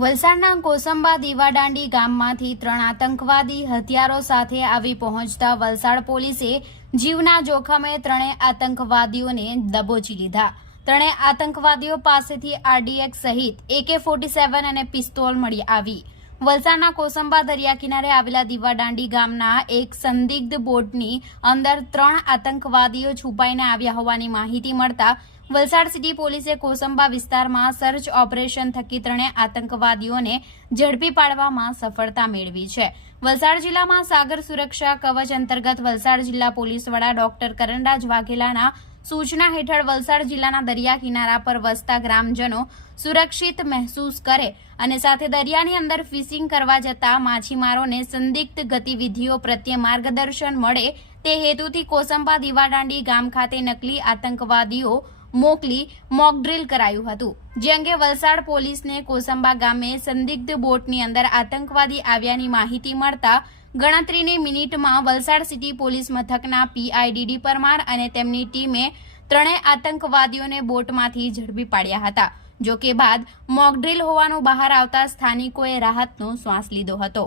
વલસાડના કોસંબા દીવાદાંડી ગામમાંથી ત્રણ આતંકવાદી હથિયારો સાથે આવી પહોંચતા વલસાડ પોલીસે જીવના જોખમે ત્રણેય આતંકવાદીઓને દબોચી લીધા ત્રણેય આતંકવાદીઓ પાસેથી આરડીએક્સ સહિત એકે ફોર્ટી સેવન અને પિસ્તોલ મળી આવી વલસાડના કોસંબા દરિયા કિનારે આવેલા દીવાદાંડી ગામના એક સંદિગ્ધ બોટની અંદર ત્રણ આતંકવાદીઓ છુપાઈને આવ્યા હોવાની માહિતી મળતા વલસાડ સિટી પોલીસે કોસંબા વિસ્તારમાં સર્ચ ઓપરેશન થકી ત્રણે આતંકવાદીઓને ઝડપી પાડવામાં સફળતા મેળવી છે વલસાડ જિલ્લામાં સાગર સુરક્ષા કવચ અંતર્ગત વલસાડ જિલ્લા પોલીસ વડા ડોક્ટર કરણરાજ વાઘેલાના સૂચના હેઠળ વલસાડ જિલ્લાના દરિયા કિનારા પર વસતા ગ્રામજનો સુરક્ષિત મહેસૂસ કરે અને સાથે દરિયાની અંદર ફિશિંગ કરવા જતા માછીમારોને સંદિગ્ધ ગતિવિધિઓ પ્રત્યે માર્ગદર્શન મળે તે હેતુથી કોસંબા દીવાદાંડી ગામ ખાતે નકલી આતંકવાદીઓ મોકલી મોકડ્રીલ કરાયું હતું જે અંગે વલસાડ પોલીસને કોસંબા ગામે સંદિગ્ધ બોટની અંદર આતંકવાદી આવ્યાની માહિતી મળતા ગણતરીની મિનિટમાં વલસાડ સિટી પોલીસ મથકના પીઆઈડીડી પરમાર અને તેમની ટીમે ત્રણેય આતંકવાદીઓને બોટમાંથી ઝડપી પાડ્યા હતા જો કે બાદ મોકડ્રીલ હોવાનું બહાર આવતા સ્થાનિકોએ રાહતનો શ્વાસ લીધો હતો